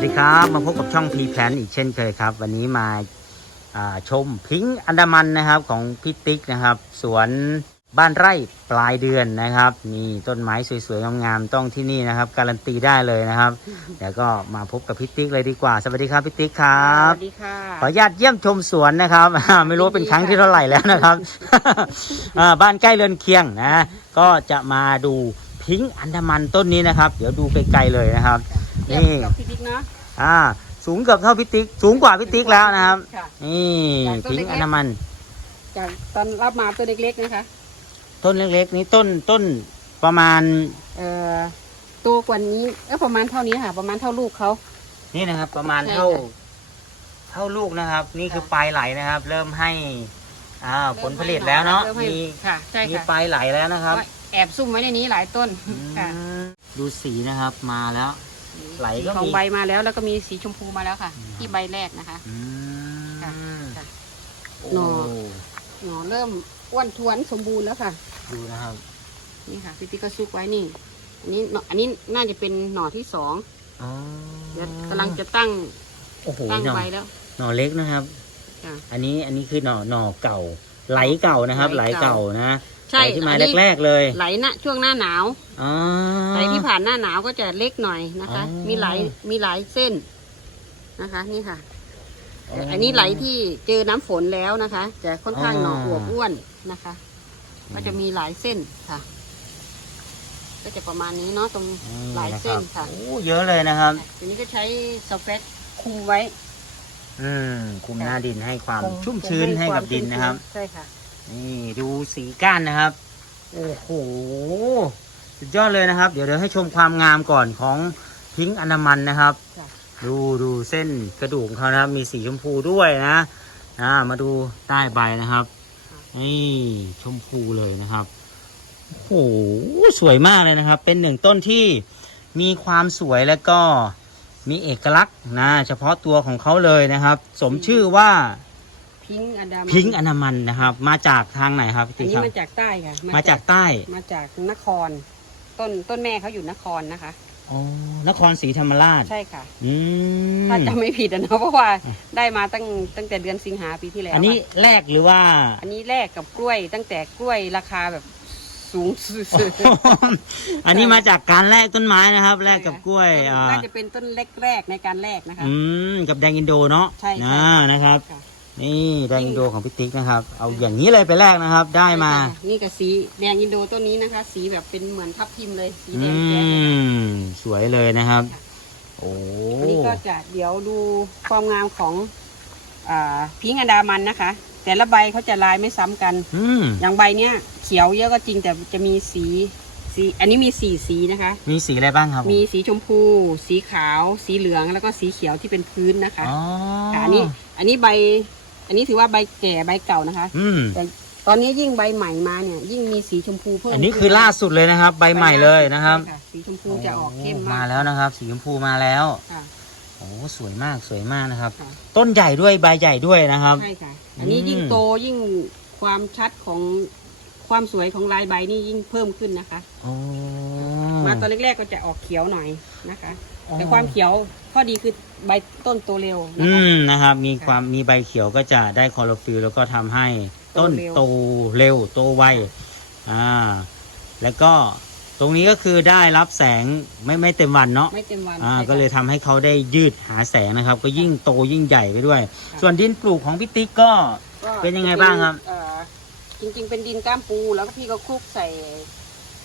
วัสดีครับ มาพบกับช่องพีแพนอีกเช่นเคยครับ วันนี้มาอ่าชมพิงค์อันดามันนะครับของพี่ติ๊กนะครับ สวนบ้านไร่ปลายเดือนนะครับนี่ต้นไม้สวยๆงามๆต้องที่นี่นะครับ การันตีได้เลยนะครับเดี๋ยวก็มาพบกับพี่ติ๊กเลยดีกว่า สวัสดีครับพี่ติ๊กครับสวัสดีค่ะขออนุญาตเยี่ยมชมสวนนะครับ ไม่รู้ว่าเป็นครั้งที่เท่าไหร่แล้วนะครับอ่าบ้านใกล้เรือนเคียงนะ ก็จะมาดูพิงค์อันดามันต้นนี้นะครับ เดี๋ยวดูไกลๆเลยนะครับเทียบ นี่ กับพี่ติ๊กเนาะอ่า สูงเกือบเท่าพิติกสูงกว่าพิติกแล้วนะครับ ค่ะ นี่จากต้นพิงค์เล็กๆอันดามัน จากตอนรับมาตัวเล็กๆนะคะต้นเล็กๆ นี้ต้นต้นประมาณเอ่อตัวกว่านี้เออประมาณเท่านี้ค่ะ ประมาณเท่าลูกเขา นี่นะครับ ประมาณใช่เท่าค่ะเท่าลูกนะครับ นี่คือค่ะ ปลายไหลนะครับ เริ่มให้ อ่า ผลผลิตแล้วเนาะริ่มให้มีค่ะ ใช่มีค่ะปลายไหลแล้วนะครับว่าแอบซุ่มไว้ในนี้หลายต้น ค่ะอืมดูสีนะครับมาแล้ว ไหลก็มีของใบมาแล้วแล้วก็มีสีชมพูมาแล้วค่ะ อืม ที่ใบแรกนะคะ อืมค่ะค่ะโอ้หน่อ หน่อเริ่มอ้วนท้วนสมบูรณ์แล้วค่ะ ดูนะครับ นี่ค่ะพี่ติ๊กก็ซุกไว้นี่ อันนี้หน่ออันนี้น่าจะเป็นหน่อที่สองอ๋อเดี๋ยวกำลังจะตั้งโอ้โหตั้งหน่อใบแล้ว หน่อเล็กนะครับ ค่ะอันนี้อันนี้คือหน่อหน่อเก่า ไหลเก่านะครับ ไหไหลลเก่า เก่านะ ใช่ไหลที่มาอันนี้ แรกๆเลยไหลนะช่วงหน้าหนาวอ๋อ ไหลที่ผ่านหน้าหนาวก็จะเล็กหน่อยนะคะ อ๋อ มีไหลมีหลายเส้นนะคะ นี่ค่ะ อันนี้ไหลที่เจอน้ำฝนแล้วนะคะ จะค่อนข้างหน่ออวบอ้วนนะคะ ก็จะมีหลายเส้นค่ะ ก็จะประมาณนี้เนาะตรงอืมหลายเส้นนะค่ะรับโอ้เยอะเลยนะครับ ทีนี้ก็ใช้สเปซคุมไว้อืมคุมหน้าดินให้ความคงชุ่มชื้นให้กับดินนะครับ ใช่ค่ะ นี่ดูสีก้านนะครับ โอ้โหสุดยอดเลยนะครับ เดี๋ยวเดี๋ยวให้ชมความงามก่อนของพิงค์อนามันนะครับจ้ะดูดูเส้นกระดูกของเขานะครับมีสีชมพูด้วยนะอ่ามาดูใต้ใบนะครับ นี่ชมพูเลยนะครับโอ้โหสวยมากเลยนะครับ เป็นหนึ่งต้นที่มีความสวยและก็มีเอกลักษณ์นะ เฉพาะตัวของเขาเลยนะครับ สมชื่อว่า พิงค์อันดามันพิงค์อนามันนะครับ มาจากทางไหนครับพี่อัติ๊นกนี้ครับ มาจากใต้ค่ะมาจากใต้มาจากนคร ต้นต้นแม่เขาอยู่นครนะคะ อ๋อนครศรีธรรมราชใช่ค่ะ อืม ถ้าจำไม่ผิดอะเนาะเพราะว่าได้มาตั้งตั้งแต่เดือนสิงหาปีที่แล้วอันนี้ค่ะแรกหรือว่า อันนี้แลกกับกล้วย ตั้งแต่กล้วยราคาแบบสูงสุด อันนี้มาจากการแลกต้นไม้นะครับ แลกกับกล้วยต้นอ่าน่าจะเป็นต้นแรกๆในการแลกนะคะ อืมกับแดงอินโดเนาะใช่ใช่ นะนะครับ ค่ะ นี่แดงอินโดของพี่ติ๊กนะครับ เอาอย่างนี้เลยไปแลกนะครับ ได้มา นี่กับสีแดงอินโดต้นนี้นะคะ สีแบบเป็นเหมือนทับทิมเลยสีแดอืงแจ๊ดเลยค่ะม สวยเลยนะครับ โอ้อันนี้ก็จะเดี๋ยวดูความงามของอ่าพิงค์อันดามันนะคะ แต่ละใบเขาจะลายไม่ซ้ำกัน อืม อย่างใบเนี้ยเขียวเยอะก็จริงแต่จะมีสีสี อันนี้มีสี่สีนะคะ มีสีอะไรบ้างครับมีสีชมพู สีขาว สีเหลืองแล้วก็สีเขียวที่เป็นพื้นนะคะอ๋อค่ะอันนี้ อันนี้ใบ อันนี้ถือว่าใบแก่ใบเก่านะคะ อืม แต่ตอนนี้ยิ่งใบใหม่มาเนี่ย ยิ่งมีสีชมพูเพิ่มอันนี้คือล่าสุดเลยนะครับ ใบใหม่เลยนะครับใช่สีชมพูจะออกเข้มโมามากแล้วนะครับ สีชมพูมาแล้วค่ะโอ้สวยมากสวยมากนะครับ ค่ะต้นใหญ่ด้วยใบใหญ่ด้วยนะครับ ใช่ค่ะ อันนี้อืมยิ่งโตยิ่งความชัดของความสวยของลายใบนี่ยิ่งเพิ่มขึ้นนะคะโอ้ มาตอนแรกๆก็จะออกเขียวหน่อยนะคะ แต่ความเขียวข้อดีคือใบต้นโตเร็วนะอืคะ มนะครับ มีค่ะความมีใบเขียวก็จะได้คลอโรฟิลแล้วก็ทำให้ต้นโตเร็วโต เร็วโตไวอ่า แล้วก็ตรงนี้ก็คือได้รับแสงไม่ไม่เต็มวันเนาะ ไม่เต็มวันอ่า ใช่ค่ะ ก็เลยทำให้เขาได้ยืดหาแสงนะครับ ก็ยิ่งโตยิ่งใหญ่ไปด้วยค่ะส่วนดินปลูกของพี่ติ๊กก็ ก็เป็นยังไงบ้างครับ เอ่อจริงๆ เป็นดินก้ามปูแล้วก็พี่ก็คลุกใส่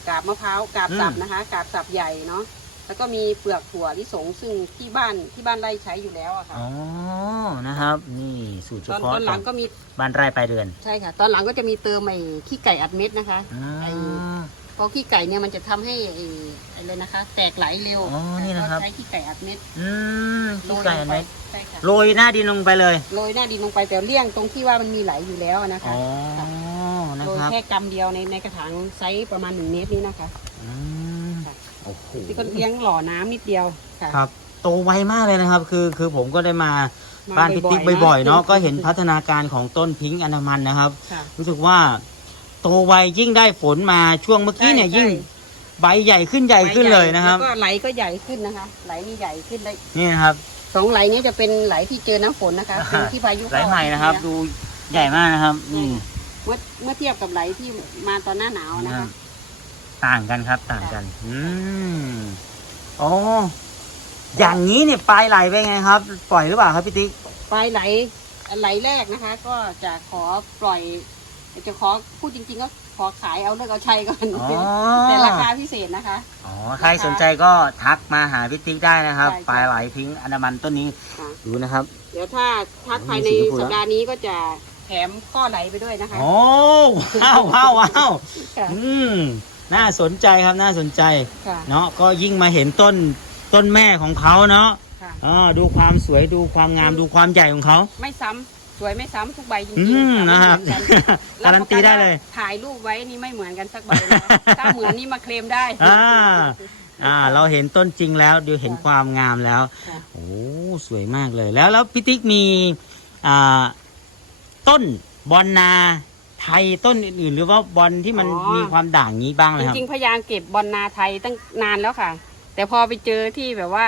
กาบมะพร้าวกาบสับนะคะ กาบสับใหญ่เนาะแล้วก็มีเปลือกถั่วลิสงซึ่งที่บ้านที่บ้านไร่ใช้อยู่แล้วอะค่ะอ๋อนะครับ นี่สูตรเฉตอนพาะตอนหลังก็มีบ้านไร่ปลายเดือนใช่ค่ะ ตอนหลังก็จะมีเติมไอ้ขี้ไก่อัดเม็ดนะคะอ่าไอ้เพราะขี้ไก่เนี่ยมันจะทำให้ไอ้อะไรนะคะ แตกไหลเร็วอ๋อนี่นะครับ ก็ใช้ขี้ไก่อัดเม็ดอืมโรขี้ยไก่ลอังนไปไหมใช่ค่ะโรยหน้าดินลงไปเลยโรยหน้าดินลงไปแต่เลี่ยงตรงที่ว่ามันมีไหลอยู่แล้วนะคะ อ๋อ นะโรยครับแค่กำเดียวในในกระถางไซส์ประมาณหนึ่งเมตรนี้นะคะ อืมค่ะโอ้โหที่ก็เลี้ยงหล่อน้ำนิดเดียวค่ะ ครับ โตไวมากเลยนะครับ คือคือผมก็ได้มามาบ้านพิติกบ่อยๆบ่อยๆเนาะนะก็เห็นพัฒนาการของต้นพิงค์อนามันนะครับ ค่ะ รู้สึกว่าโตไวยิ่งได้ฝนมาช่วงเมื่อกี้เนี่ยใช่ยิ่งใช่ ใบใหญ่ขึ้นใหญ่ขึ้นเลยนะครับ แล้วก็ไหลก็ใหญ่ขึ้นนะคะ ไหลนี่ใหญ่ขึ้นได้นี่นะครับ สองไหลนี้จะเป็นไหลที่เจอน้ำฝนนะคะเป็นที่พายุไหลเข้าใหม่นะครับ ดูใหญ่มากนะครับ นี่ เมื่อเมื่อเทียบกับไหลที่มาตอนหน้าหนาวนะคะ ต่างกันครับ ต่างกัน อืมอ๋ออย่างนี้เนี่ยปลายไหลไปนไงครับ ปล่อยหรือเปล่าครับพี่ติ๊กปลายไหลไหลแรกนะคะ ก็จะขอปล่อย จะขอพูดจริง ๆ ก็ขอขายเอาเลิกเอาชัยก่อนอ๋อแต่ราคาพิเศษนะคะอ๋อใครสนใจก็ทักมาหาพี่ติ๊กได้นะครับใช่ใช่ปลายไหลพิงค์อันดามันต้นนี้ค่ะดูนะครับ เดี๋ยวถ้าทักภายในมีสีชมพูแล้วสัปดาห์นี้ก็จะ แถมข้อไหลไปด้วยนะคะ โอ้ว้าวว้าวว้าวค่ะอืมน่าสนใจครับน่าสนใจ ค่ะเนาะก็ยิ่งมาเห็นต้นต้นแม่ของเขาเนาะค่ะ อ่าดูความสวยดูความงามดูความใหญ่ของเขา ไม่ซ้ำสวยไม่ซ้ำทุกใบจริงอืๆมค่ะนะครับไม่เหมือนกันการันตีได้เลยถ่ายรูปไว้นี่ไม่เหมือนกันสักใบนะคะถ้าเหมือนนี่มาเคลมได้ อ่า อ่า เราเห็นต้นจริงแล้วดูเห็นความงามแล้ว ค่ะ โอ้ สวยมากเลย แล้วแล้วพี่ติ๊กมี อ่า ต้นบอลนาไทยต้นอื่นๆหรือว่าบอลที่มันมีความด่างนี้บ้างไหมจครับริงๆพยายามเก็บบอลนาไทยตั้งนานแล้วค่ะ แต่พอไปเจอที่แบบว่า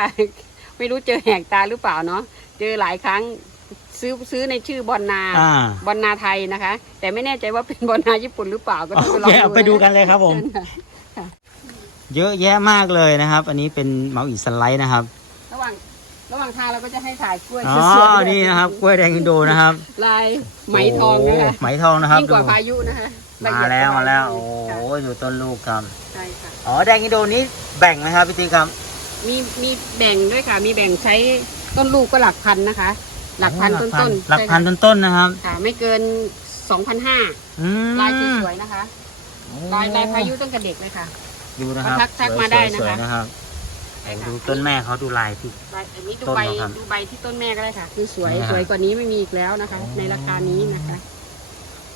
ไม่รู้เจอแหกตาหรือเปล่าเนาะเจอหลายครั้งซื้อซื้อในชื่อบอลนา อ่าบอลนาไทยนะคะ แต่ไม่แน่ใจว่าเป็นบอลนาญี่ปุ่นหรือเปล่าก็โอต้องไปลเคองเอาไปดูกันเลยครับผม เชิญค่ะ เยอะแยะมากเลยนะครับ อันนี้เป็นเมาอีสไลด์นะครับ ระหว่างระหว่างทางเราก็จะให้ถ่ายกล้วยอ๋อสวยๆนี่นะครับกล้วยแดงอินโดนะครับลายไหมทองนะคะโไหมทองนะครับยิ่งกว่าดูพายุนะคะะมาเอียดแล้วกมาแล้วพโอ้ยุค่ะโหดูต้นลูกครับใช่ค่ะอ๋อแดงอินโดนี้แบ่งไหมครับพี่ติ๊กครับมีมีแบ่งด้วยค่ะ มีแบ่งใช้ต้นลูกก็หลักพันนะคะ หลักพันต้นต้นๆหลักพันต้นๆนะครับค่ะไม่เกินสองพันห้าอืมลายสวยๆนะคะลายลายพายุตั้งแต่เด็กเลยค่ะดูนะครับทักทักมาได้นะคะ ช่ค่ะดูต้นแม่เขาดูลายที่ลายอันนี้ดูต้นใบเหรอครับดูใบที่ต้นแม่ก็ได้ค่ะ คือสวยนี่ฮะ สวยกว่านี้ไม่มีอีกแล้วนะคะอ๋อในราคานี้นะคะ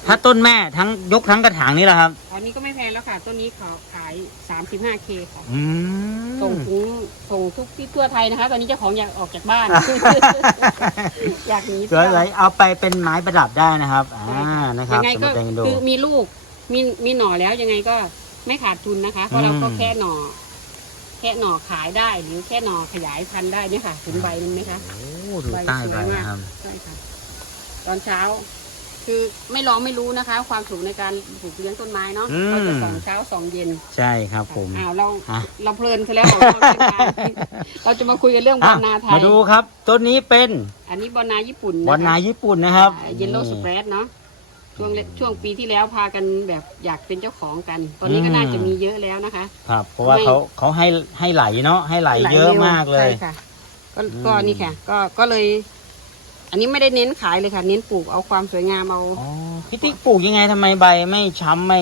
ถ้าต้นแม่ทั้งยกทั้งกระถางนี่แหละครับ อันนี้ก็ไม่แพงแล้วค่ะ ต้นนี้เขาขาย 35K ค่ะอืส่งม ถึงส่งทุกที่ทั่วไทยนะคะ ตอนนี้เจ้าของอยากออกจากบ้าน อยากหนีสวยเลยเอาไปเป็นไม้ประดับได้นะครับ อ่า นะครัยับงไงสำหก็รับแดงอินโด คือมีลูกมีมีหน่อแล้วยังไงก็ไม่ขาดทุนนะคะ เพราะเราก็อืม แค่หน่อ แค่หน่อขายได้หรือแค่หน่อขยายพันธุ์ได้เนี่ยค่ะถึงใบนึงไหมคะ โอ้ดูใต้ใบนะครับใช่ค่ะ ตอนเช้า คือไม่ลองไม่รู้นะคะ ความสูงในการปลูกเลี้ยงต้นไม้เนาะอืม เราจะสองเช้าสองเย็นใช่ครับผม อ้าวเราฮะเราเพลินซะแล้วของเราเป็นการเราจะมาคุยกันเรื่องบออะลนาไทยมาดูครับ ต้นนี้เป็นอันนี้บอลนาญี่ปุ่นบอลนาญี่ปุ่นนะครับ เยลโล่สเปรดเนาะ ช่วงเลช่วงปีที่แล้วพากันแบบอยากเป็นเจ้าของกัน ตอนนี้ก็น่าจะมีเยอะแล้วนะคะ ครับ เพราะว่าเขาเขาให้ให้ไหลเนาะให้ไหลเยอะมากเลย ใช่ค่ะก็อืมก็นี่ค่ะ ก็ก็เลย อันนี้ไม่ได้เน้นขายเลยค่ะ เน้นปลูกเอาความสวยงามเอาอ๋อพี่ติ๊กปลูกยังไงทำไมใบไม่ช้ำไม่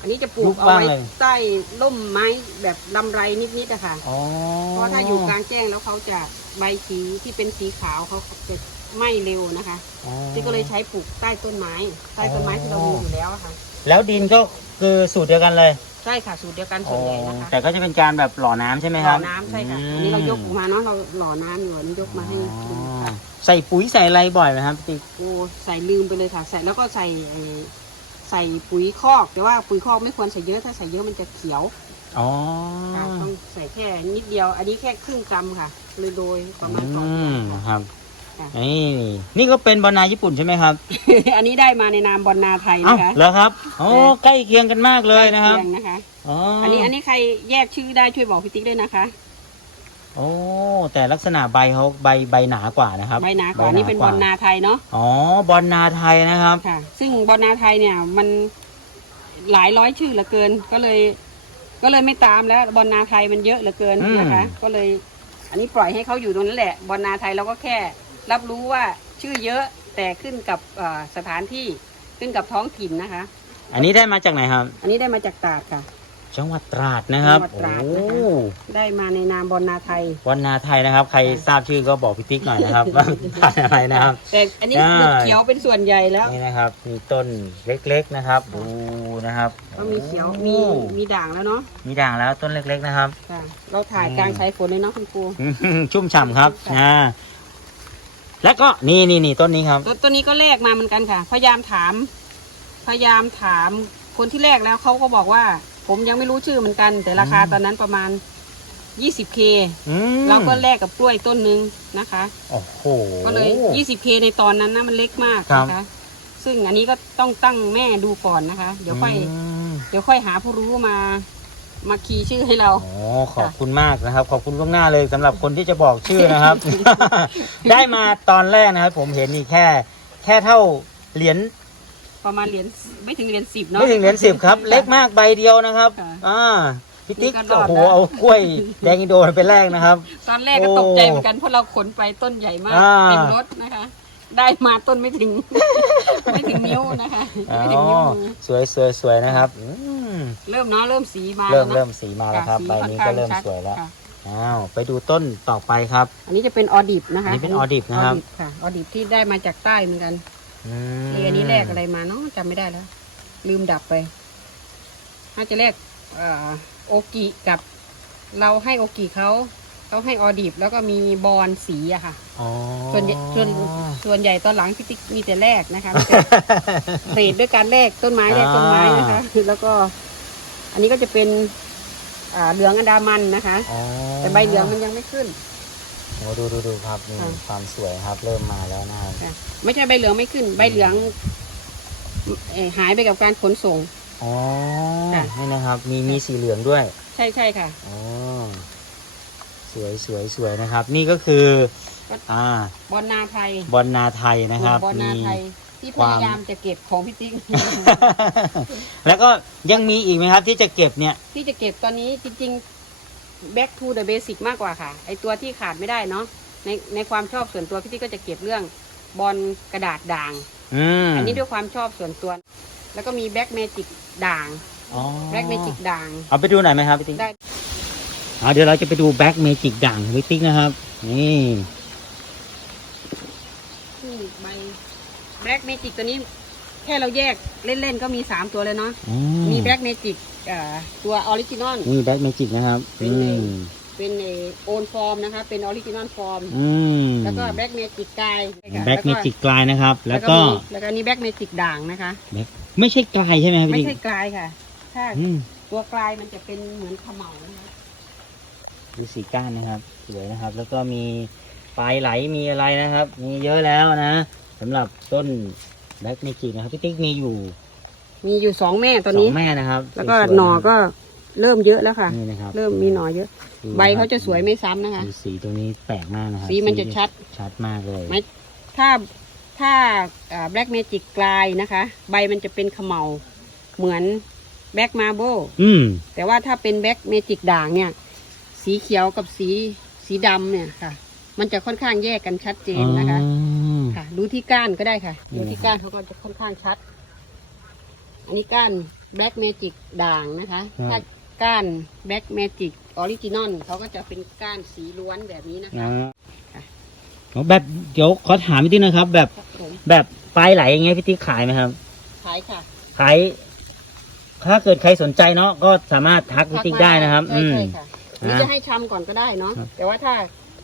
อันนี้จะปลูยุกบเอาบ้างไว้เลย ใต้ร่มไม้แบบลำไรนิดๆอะค่ะ อ๋อเพราะถ้าอยู่กลางแจ้งแล้วเขาจะใบสีที่เป็นสีขาวเขาจะ ไหม้เร็วนะคะอ๋อ ที่ก็เลยใช้ปลูกใต้ต้นไม้ ใต้ต้นไม้ที่เรามีอยู่แล้วอะค่ะ แล้วดินก็คือสูตรเดียวกันเลยใช่ค่ะสูตรเดียวกันส่วนใหญ่นะคะ แต่ก็จะเป็นการแบบหล่อน้ำใช่ไหมหคล่รัอบน้ำใช่ค่ะมอันนี้เรายกออกมาเนาะเราหล่อน้ำอยู่อันนี้ยกมาให้ดูอ๋อค่ะใส่ปุ๋ยใส่อะไรบ่อยไหมครับพี่ติ๊กโอ้ใส่ลืมไปเลยค่ะ ใส่แล้วก็ใส่ไอ้ใส่ปุ๋ยคอก แต่ว่าปุ๋ยคอกไม่ควรใส่เยอะถ้าใส่เยอะมันจะเขียวอ๋อค่ะต้องใส่แค่นิดเดียว อันนี้แค่ครึ่งกรัมค่ะเลยโดยประมาณสองอืมค่ะครับ ค่ะนี่นี่ก็เป็นบอลนาญี่ปุ่นใช่ไหมครับ อันนี้ได้มาในนามบอลนาไทยเอ้านะคะเหรอครับโอ้ใกล้เคียงกันมากเลยนะครับใกล้เยงนะคะ อ๋ออัอันนี้อันนี้ใครแยกชื่อได้ช่วยบอกพี่ติ๊กด้วยนะคะ โอ้แต่ลักษณะใบเขาใบใบหนากว่านะครับใบหนากว่านี่เป็นบอลนาไทยเนาะ อ๋อบอลนาไทยนะครับ ค่ะ ซึ่งบอลนาไทยเนี่ยมันหลายร้อยชื่อเหลือเกิน ก็เลย ก็เลยไม่ตามแล้วบอลนาไทยมันเยอะเหลือเกินอืม นะคะ ก็เลย อันนี้ปล่อยให้เขาอยู่ตรงนั้นแหละ บอลนาไทยเราก็แค่ รับรู้ว่าชื่อเยอะแต่ขึ้นกับเอ่อสถานที่ขึ้นกับท้องถิ่นนะคะ อันนี้ได้มาจากไหนครับ อันนี้ได้มาจากตราดค่ะ จังหวัดตราดนะครับจังหวัดตราดโอ้นะคะได้มาในนามบอลนาไทยบอลนาไทยนะครับ ใครทราบชื่อก็บอกพี่ติ๊กหน่อยนะครับว่าผ่านอะไรนะครับแต่อันนี้ได้หมึกเขียวเป็นส่วนใหญ่แล้วนี่นะครับ มีต้นเล็กๆนะครับดูนะครับก็มีเขียวมีโอ้มีด่างแล้วเนาะมีด่างแล้วต้นเล็ก ๆ นะครับค่ะเราถ่ายอืมกลางสายฝนเลยเนาะคุณครูชุ่มฉ่ำครับค่ะอ่า แล้วก็นี่นี่นี่ต้นนี้ครับ ตัวตัวนี้ก็แลกมาเหมือนกันค่ะ พยายามถาม พยายามถามคนที่แลกแล้วเขาก็บอกว่า ผมยังไม่รู้ชื่อเหมือนกัน แต่ราคาตอนนั้นประมาณ 20k อืมเราก็แลกกับกล้วยต้นหนึงนะคะ โอ้โห ก็เลย 20k ในตอนนั้นนะมันเล็กมากครับ นะคะ ซึ่งอันนี้ก็ต้องตั้งแม่ดูก่อนนะคะ เดี๋ยวค่อยมเดี๋ยวค่อยหาผู้รู้มา มาคีย์ชื่อให้เรา โอ้ขอบคุณมากนะครับ ขอบคุณล่วงหน้าเลยสำหรับคนที่จะบอกชื่อนะครับ ได้มาตอนแรกนะครับ ผมเห็นนี่แค่ แค่เท่าเหรียญประมาณเหรียญไม่ถึงเหรียญสิบเนาะ ไม่ถึงเหรียญสิบครับ เล็กมากใบเดียวนะครับ ค่ะอ่าพี่ติ๊กนี่ก็รอโอ้ดโหแล้วเอากล้วยแดงอินโดไปแรกนะครับ ตอนแรกก็โอ้ตกใจเหมือนกันเพราะเราขนไปต้นใหญ่มากอ่า เต็มรถนะคะ ได้มาต้นไม่ถึง ไม่ถึงนิ้วนะคะอ๋ไม่ถึงนิ้วอมือสวยสวยสวยนะครับอืมเริ่มเนาะเริ่มสีมาเริ่มแล้วนะเริ่มสีมาแล้วครับสีใบนี้ก็เริ่มสวยแล้วค่ะอ้าวไปดูต้นต่อไปครับ อันนี้จะเป็นออดิบนะคะอันนี้เป็นออดิบนะครับ ออดิค่ะออดิบที่ได้มาจากใต้เหมือนกันอืมเออันนี้แรกอะไรมาเนาะจำไม่ได้แล้ว ลืมดับไปน่าจะแรกเอ่อโอกิกับ เราให้โอกิเขา เขาให้ออดิบแล้วก็มีบอลสีอะค่ะ อ๋อ ส่วนใหญ่ส่วนส่วนใหญ่ตอนหลังพี่ติ๊กมีแต่แรกนะคะมีแต่เทรดด้วยการแรกต้นไม้แรกต้นไม้นะคะ แล้วก็ อันนี้ก็จะเป็นอ่าเหลืองอันดามันนะคะ อ๋อแต่ใบเหลืองมันยังไม่ขึ้น โอ้ดูดูดูครับนี่ค่ะ ความสวยครับ เริ่มมาแล้วนะครับค่ะไม่ใช่ใบเหลืองไม่ขึ้น ใบเหลืองเอ่อหายไปกับการขนส่ง อ๋อค่ะ นี่นะครับ มีมีสีเหลืองด้วย ใช่ใช่ค่ะ อ๋อส วยสวยสวยนะครับ นี่ก็คือ อ่าบอลนาไทยบอลนาไทยนะครับบอลนามีไทยที่คพวามยายามจะเก็บของพี่ติ๊ก แล้วก็ยังมีอีกไหมครับ ที่จะเก็บเนี่ย ที่จะเก็บตอนนี้จริงๆ back to the basic มากกว่าค่ะ ไอตัวที่ขาดไม่ได้เนาะ ในในความชอบส่วนตัวพี่ติ๊กก็จะเก็บเรื่องบอลกระดาษด่างอืมอันนี้ด้วยความชอบส่วนตัว แล้วก็มี black magic ด่างอ๋อ black magic ด่าง เอาไปดูหน่อยไหมครับพี่ติ๊กได้ เอาเดี๋ยวเราจะไปดูแบ็กเมจิกด่างของพี่ติ๊กนะครับ นี่ที่ใบ black magic ตัวนี้ แค่เราแยกเล่นๆก็มี3ตัวเลยเนาะอืมี black magic อ่าตัวออริจินอล นี่แบ็กเมจิกนะครับ เป็นอืไง มเป็นโอนฟอร์มนะคะเป็นออริจินอลฟอร์มอืมแล้วก็ black magic กายแบ็กเมจิกกลายนะครับ แล้วก็มีแล้วก็อันนี้ black magic ด่างนะคะ ไม่ใช่กลายใช่ไหมครับไม่พี่ใช่ติ๊กกลายค่ะ ถ้าอืมตัวกลายมันจะเป็นเหมือนเขมเหลานะคะ ดูสีก้านนะครับ สวยนะครับ แล้วก็มีปลายไหลมีอะไรนะครับ มีเยอะแล้วนะสำหรับต้นแบ็กเมจิกนะครับพี่ติ๊กมีอยู่ มีอยู่สองแม่ตอนสอนี้งแม่นะครับ แล้วก็สวยๆหน่อก็เริ่มเยอะแล้วค่ะ นี่นะครับ เริ่มมีหน่อเยอะดูใบนคเขารับจะสวยไม่ซ้ำนะคะดูสีตรงนี้แปลกมากนะครับ สีมันจะชัด ชัดมากเลยไม่ถ้าถ้าแบล็กเมจิกกลายนะคะ ใบมันจะเป็นเขมเหลาเหมือนแบล็กมาโบอืมแต่ว่าถ้าเป็นแบล็กเมจิกด่างเนี่ย สีเขียวกับสีสีดำเนี่ยค่ะ มันจะค่อนข้างแยกกันชัดเจนนะคะอ๋อค่ะ ดูที่ก้านก็ได้ค่ะนี่ดูที่ก้านเขาก็จะค่อนข้างชัด อันนี้ก้านแบล็กเมจิกด่างนะคะ ถ้าก้านแบล็กเมจิกออริจินอลเขาก็จะเป็นก้านสีล้วนแบบนี้นะคะนะค่ะอ๋อแบบเดี๋ยวขอถามพี่ติ๊กนะครับ แบบครับผมแบบปลายไหลอย่างเงี้ยพี่ติ๊กขายไหมครับ ขายค่ะ ขาย ถ้าเกิดใครสนใจเนาะก็สามารถทักพี่ติ๊กได้นะครับใช่อืม ใช่ค่ะอันนี้นะจะให้ชำก่อนก็ได้เนาะครับแต่ว่าถ้า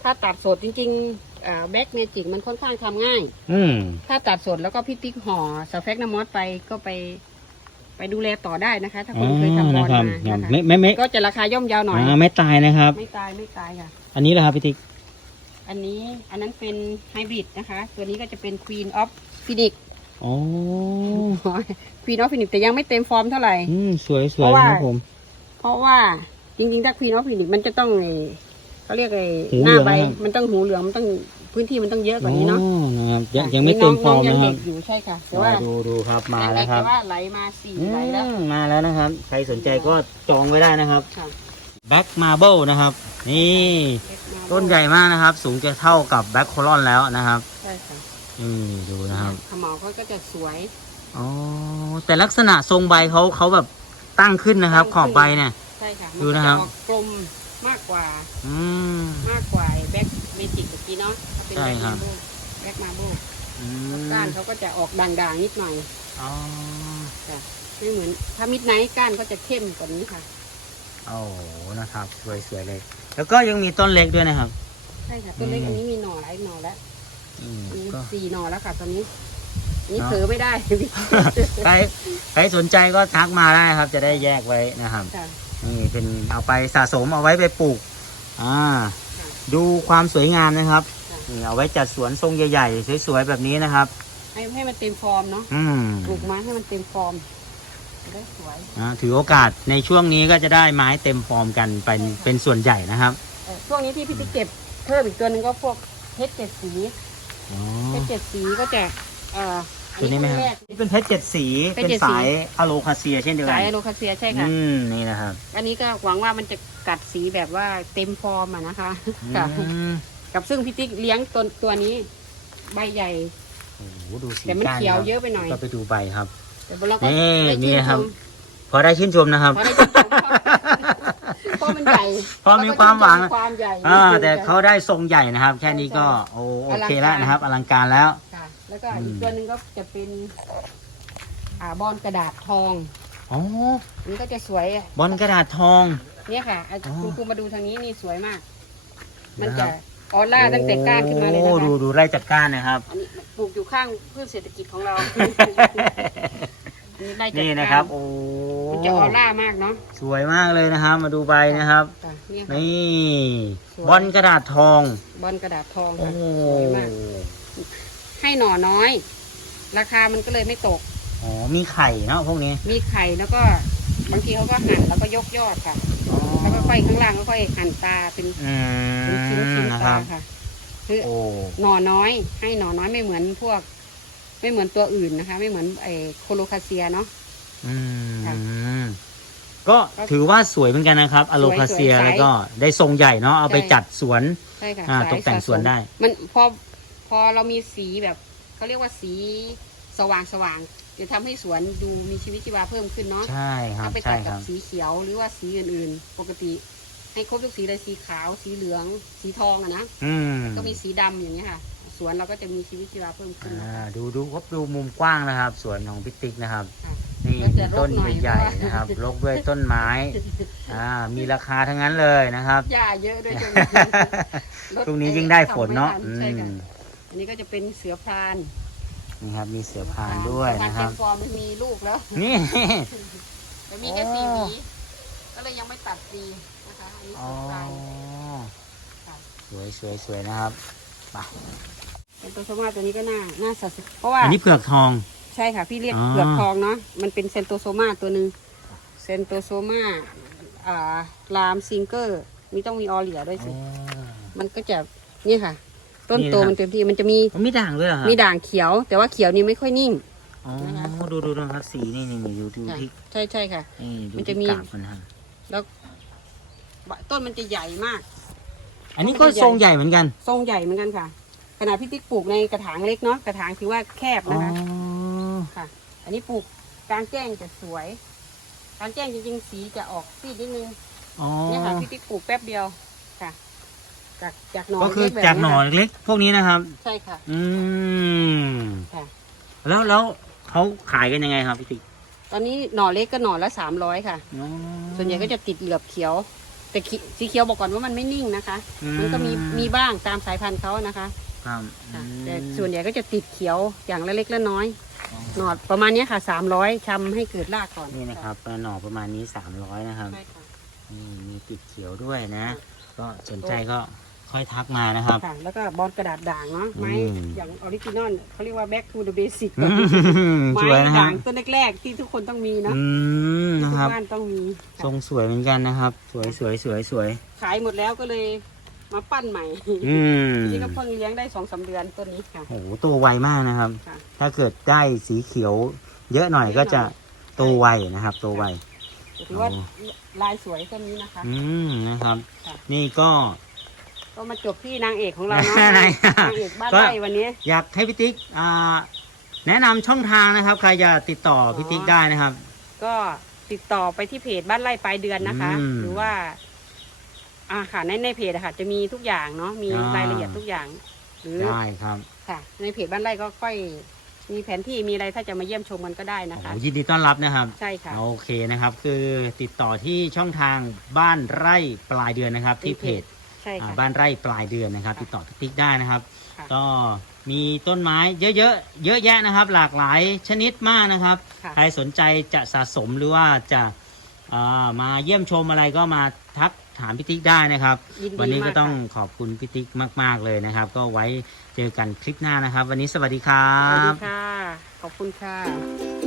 ถ้าตัดสดจริงๆแบ็กเมจิกมันค่อนข้างทำง่าย อืมถ้าตัดสดแล้วก็พี่ติ๊กห่อสแฟกน้ำมอสไปก็ไป ไปดูแลต่อได้นะคะ ถ้าคนเคยทำบอลนะครับมานะคะไม่ไม่ไม่ก็จะราคาย่อมเยาวหน่อยอ่าไม่ตายนะครับ ไม่ตายไม่ตายค่ะ อันนี้แหละครับพี่ติ๊กอันนี้อันนั้นเป็นไฮบริดนะคะ ตัวนี้ก็จะเป็น Queen of Phoenix โอ้ Queen of Phoenix แต่ยังไม่เต็มฟอร์มเท่าไหร่อืมสวยสเพวยราะว่านะครับผม เพราะว่าจ ริงๆถ้า Queen of Phoenix มันจะต้องไอ้เขาเรียกไอ้หูหน้าเหลืองใบนะครับ มันต้องหูเหลืองมันต้องพื้นที่มันต้องเยอะกว่านี้เนาะโอ้นะครับยังค่ะยังไม่เต็มฟอร์มน้งยันะคเด็รับกอยู่ใช่ค่ะแต่ว่าดูดูครับมาแล้วครับแต่ว่าไหลมาสี่อืไหลแล้วมมาแล้วนะครับ ใครสนใจก็จองไว้ได้นะครับ ค่ะ แบ็กมาเบิลนะครับ นี่ต้นใหญ่มากนะครับ สูงจะเท่ากับแบ็คโคลอนแล้วนะครับใช่ค่ะนี่ดูนะครับขมเหลาเขาก็จะสวย อ๋อแต่ลักษณะทรงใบเขาเขาแบบตั้งขึ้นนะครับขอบใบเนี่ยใช่ค่ะดูนะครับ มัจออกกลมมากกว่าอืม มากกว่าแบ็กเมจิกเมื่อกี้เนาะถ้าเป็นใช่แบ็กครัมาบ โบแบ็กมาโบอืมก้านเขาก็จะออกด่างๆนิดหน่อยอ๋อค่ะไม่เหมือนถ้ามิดไนท์ก้านก็จะเข้มกว่านี้ค่ะ โอ้โหนะครับ สวยๆเลย แล้วก็ยังมีต้นเล็กด้วยนะครับใช่ค่ะต้นเล็กอืมอันนี้มีหน่อหลายหน่อแล้วอืมมีก็ สี่หน่อแล้วค่ะตอนนี้นี่เนาะเผลอไม่ได้ ใครใครสนใจก็ทักมาได้ครับ จะได้แยกไว้นะครับ ค่ะ นี่เป็นเอาไปสะสมเอาไว้ไปปลูก อ่าค่ะดูความสวยงามนะครับค่ะนี่เอาไว้จัดสวนทรงใหญ่ๆสวยๆแบบนี้นะครับ ให้ให้มันเต็มฟอร์มเนาะอืมปลูกไม้ให้มันเต็มฟอร์มจะได้สวยนะถือโอกาสในช่วงนี้ก็จะได้ไม้เต็มฟอร์มกันเป็นเป็นส่วนใหญ่นะครับเอ่อช่วงนี้ที่พี่ติ๊กเก็บเพิ่มอีกตัวหนึ่งก็พวกเพชรเจ็ดสีอ๋อเพชรเจ็ดสีก็จะเอ่ออั ตัวนี้ไหมครับแรกนี่เป็นเพชรเจ็ดสีเพชเป็นรเจ็ดสี สายอะโลคาเซียเช่นเดียวกัสานยอะโลคาเซียใช่ค่ะ อืมนี่นะครับอันนี้ก็หวังว่ามันจะกัดสีแบบว่าเต็มฟอร์มอะนะคะค่ะอืมกับซึ่งพี่ติ๊กเลี้ยงตัวตัวนี้ ใบใหญ่ โอ้โหดูสีแต่มันก้านเขียวครับเยอะไปหน่อย ก็ไปดูใบครับ แต่เราก็นี่ได้นี่ชื่นนะชครับ มพอได้ชื่นชมนะครับ เพราะได้ชื่นชมเพราะมันใหญ่พอมีความหวังเรก็ชื่นชมความใหญ่อ่าแต่เขาได้ทรงใหญ่นะครับ แค่นี้ก็โอโอเคแล้วนะครับ อลังการแล้วค่ะ แล้วก็อืมอีกตัวหนึ่งก็จะเป็น อ่าบอลกระดาษทองอ๋ออันนี้ก็จะสวยบอลกระดาษทอง เนี่ยค่ะอะอ๋อ คุณครูมาดูทางนี้นี่สวยมาก มันนะครัจะบออร่าตั้งแต่ก้านขึ้นมาเลยนะโอ้ดูคะดูไล่จัดก้านนะครับ อันนี้ปลูกอยู่ข้างพืชเศรษฐกิจของเราอันนี้ไล่จัดนี่ก้านะครับ โอ้มันจะออร่ามากเนาะสวยมากเลยนะครับ มาดูใบนะครับค่ะเนี่ยค่ะ นี่สวย บอลกระดาษทอง บอลกระดาษทองโอ้ค่ะสวยมาก ให้หน่อน้อย ราคามันก็เลยไม่ตก อ๋อ มีไข่เนาะพวกนี้ มีไข่แล้วก็บางทีเขาก็หั่นแล้วก็ยกยอดค่ะ อ๋อแล้วก็ค่อยข้างล่างก็ค่อยหั่นตาเป็นอืเป็นชิ้นมชิ้นนะคตารับ ค่ะคือโอ้ หน่อน้อย ให้หน่อน้อยไม่เหมือนพวก ไม่เหมือนตัวอื่นนะคะ ไม่เหมือนไอ้โคโลคาเซียเนาะ อืค่ะมก็ถือว่าสวยเหมือนกันนะครับอโลคาเซียสวยๆแล้วก็ได้ทรงใหญ่เนาะเอาไปใช่ จัดสวน ใช่ค่ะอ่าสายตกแต่งสะสวนได้ มันพอพ อเรามีสีแบบเขาเรียกว่าสีสว่างสว่างๆจะทำให้สวนดูมีชีวิตชีวาเพิ่มขึ้นเนาะใช่ครับถ้าไปใช่ตัดคกับรับสีเขียวหรือว่าสีอื่นๆ ปกติ ให้ครบทุกสีเลยสีขาว สีเหลือง สีทองอะนะอืมก็มีสีดำอย่างเงี้ยค่ะ สวนเราก็จะมีชีวิตชีวาเพิ่มขึ้นอ่านะคะดูดูครบดูมุมกว้างนะครับ สวนของพิติ๊กนะครับค่ะนี่ก็จะรกต้นหน่อยใหญ่เพราะว่าๆนะครับรกด้วยต้นไม้ อ่า มีราคาทั้งนั้นเลยนะครับหญ้าเยอะด้วยช่วงนี้รถช่วงนี้ยิ่งได้ฝนเนาะไอ้อืใช่ค่ะมอันนี้ก็จะเป็นเสือพรานนี่ครับ มีเสือพานด้วยนะครับเสือพาเต็มฟอร์มมันมีลูกแล้ว นี่แต่มีแค่สี่โอ้หวีก็เลยยังไม่ตัดดีนะคะ อันนี้อ๋อเสือพรานค่ะสวยสวยสวยนะครับไปเป็นตัวสมาตัวนี้ก็น่าน่าสัตว์เพราะว่าอันนี้เผือกทอง ใช่ค่ะพี่เรียกอ๋อเปลือกทองเนาะมันเป็นเซนโตโซมาตัวหนึ่งเซนโตโซมาอ่าลามซิงเกอร์มีต้องมีออเหลียด้วยสิ มันก็จะนี่ค่ะ ต้นนี่โตนะครับมันเต็มที่มันจะมีอ๋อมีด่างด้วยเหรอครับมีด่างเขียว แต่ว่าเขียวนี่ไม่ค่อยนิ่ง อ๋อนะคะดูดูดูครับสีนี่นี่นี่ดูดูค่ะที่ใช่ใช่ค่ะนี่ดูมันจะที่มีกาบมันนะครับแล้วต้นมันจะใหญ่มาก อันนี้ก็ทรงใหญ่เหมือนกัน ทรงใหญ่เหมือนกันค่ะ ขนาดพี่ติ๊กปลูกในกระถางเล็กเนาะกระถางถือว่าแคบอ๋อนะคะค่ะ อันนี้ปลูกกลางแจ้งจะสวยกลางแจ้งจริงๆสีจะออกซีดนิดนึงอ๋อเนี่ยค่ะพี่ติ๊กปลูกแป๊บเดียวค่ะ จากจากหนอนก็คือเล็แบบจากหนอนเยเล็กพวกนี้นะครับ ใช่ค่ะ อืมค่ะ แล้วแล้วเขาขายกันยังไงครับพี่ติ๊กตอนนี้หน่อเล็กก็หน่อละสามร้อยค่ะ อ๋อส่วนใหญ่ก็จะติดเหลือบเขียว แต่ขีสีเขียวบอกก่อนว่ามันไม่นิ่งนะคะ อืมันก็มีมีบ้างตามสายพันธุ์เขานะคะครับค่ะอืมแต่ส่วนใหญ่ก็จะติดเขียวอย่างละเล็กละน้อยหน่อประมาณเนี้ยค่ะสามร้อยชำให้เกิดรากก่อนนี่นะครับหน่อประมาณนี้สามร้อยนะครับ ใช่ค่ะ นี่มีติดเขียวด้วยนะ ก็สนใจก็ ค่อยทักมานะครับ ค่ะแล้วก็บอลกระดาษด่างเนาะไม้อืม อย่างออริจินอลเขาเรียกว่า back to the basic อืมไม้สวยนะครัด่าบงต้นแรกๆที่ทุกคนต้องมีเนาะอืมที่นะทุคกรับ บ้านต้องมีทรงสวยเหมือนกันนะครับ สวยสวยสวยสวยขายหมดแล้วก็เลยมาปั้นใหม่อืมนี่ก็เพิ่งเลี้ยงได้สองสามเดือนต้นนี้ค่ะ โอ้โหโตไวมากนะครับ ค่ะ ถ้าเกิดได้สีเขียว เยอะหน่อยก็จะโตไวนะครับ โตไว ถือว่าลายสวยต้นนี้นะคะ อืมนะครับ ค่ะ นี่ก็ ก็มาจบที่นางเอกของเราเนาะไหนนางเอกบ้านก็ไร่วันนี้ อยากให้พี่ติ๊กอ่าแนะนำช่องทางนะครับ ใครจะติดต่อพี่ติ๊กได้นะครับ ก็ติดต่อไปที่เพจบ้านไร่ปลายเดือนนะคะ อืมหรือว่า อ่าค่ะในในเพจอะค่ะ จะมีทุกอย่างเนาะมีอ่ารายละเอียดทุกอย่าง หรือได้ครับค่ะ ในเพจบ้านไร่ก็ค่อย มีแผนที่มีอะไรถ้าจะมาเยี่ยมชมกันก็ได้นะโอ้คะโหยินดีต้อนรับนะครับ ใช่ค่ะ โอเคนะครับ คือติดต่อที่ช่องทางบ้านไร่ปลายเดือนนะครับ ที่เพจ ใช่อ่าค่ะ บ้านไร่ปลายเดือนนะครับค่ะติดต่อพี่ติ๊กได้นะครับ ค่ะ ก็มีต้นไม้เยอะๆเยอะแยะนะครับ หลากหลายชนิดมากนะครับ ค่ะ ใครสนใจจะสะสมหรือว่าจะเอ่อมาเยี่ยมชมอะไรก็มาทักถามพิติกได้นะครับ ยินดีวันนี้ก็มากต้องค่ะขอบคุณพิติกมากๆเลยนะครับ ก็ไว้เจอกันคลิปหน้านะครับ วันนี้สวัสดีครัสวัสดีบ ค่ะ ขอบคุณค่ะ